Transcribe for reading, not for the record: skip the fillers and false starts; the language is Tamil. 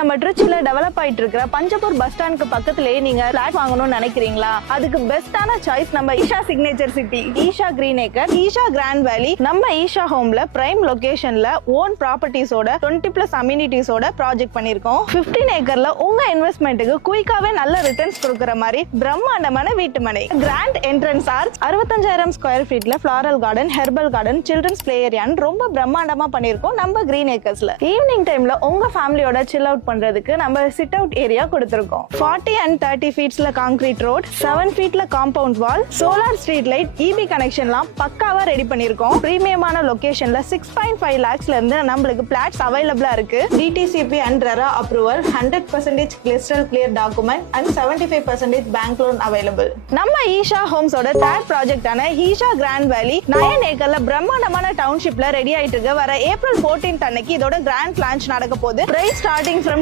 நம்ம திருச்சியில டெவலப் ஆயிட்டு இருக்கிற பஞ்சப்பூர் பஸ் ஸ்டாண்டுக்கு பக்கத்திலேயே நீங்க பிளாட் வாங்கணும்னு நினைக்கிறீங்களா? அதுக்கு பெஸ்டான சாய்ஸ் நம்ம Isha signature city, Isha green acre, Isha grand வேலி. நம்ம ஈஷா ஹோம்ல பிரைம் லொகேஷன்ல ஓன் ப்ராப்பர்ட்டிஸோட 20+ அம்யூனிட்டிஸோட ப்ராஜெக்ட் பண்ணிருக்கோம். 15 ஏக்கர்ல உங்க இன்வெஸ்ட்மெண்ட்டுக்கு குயிக்காவே நல்ல ரிட்டர்ன்ஸ் கொடுக்குற மாதிரி பிரம்மாண்டமான வீட்டு மனை. Grand entrance arch, 65,000 square ஃபீட்ல floral garden, herbal garden, children's play ஏரியான்னு ரொம்ப பிரம்மாண்டமா பண்ணிருக்கோம் நம்ம கிரீன் ஏக்கர்ஸ்ல. ஈவினிங் டைம்ல உங்க ஃபேமிலியோட சில் அவுட் பண்றதுக்கு நம்ம சிட் அவுட் ஏரியா கொடுத்திருக்கோம். 40 and 30 ஃபீட்ஸ்ல concrete road, 7 ஃபீட்ல compound wall, solar street light, EB கனெக்ஷன்லாம் பக்காவா ரெடி பண்ணிருக்கோம். பிரீமியமான லொகேஷன்ல 6.5 lakhsல இருந்து நம்மளுக்கு பிளாட்ஸ் அவைலபிளா இருக்கு. DTCP and RERA approval, 100% கிளிஸ்டல் clear document and 75% bank loan available. நம்ம ஈஷா ஹோம்ஸோட தேர்ட் ப்ராஜெக்டான ஈஷா கிராண்ட் வேலி 9 ஏக்கர்ல பிரம்மாண்டமான டவுன்ஷிப்ல ரெடி ஆயிட்டு இருக்கு. வர ஏப்ரல் 14th அன்னைக்கு இதோட கிராண்ட் லான்ச் நடக்க போகுது. Price starting from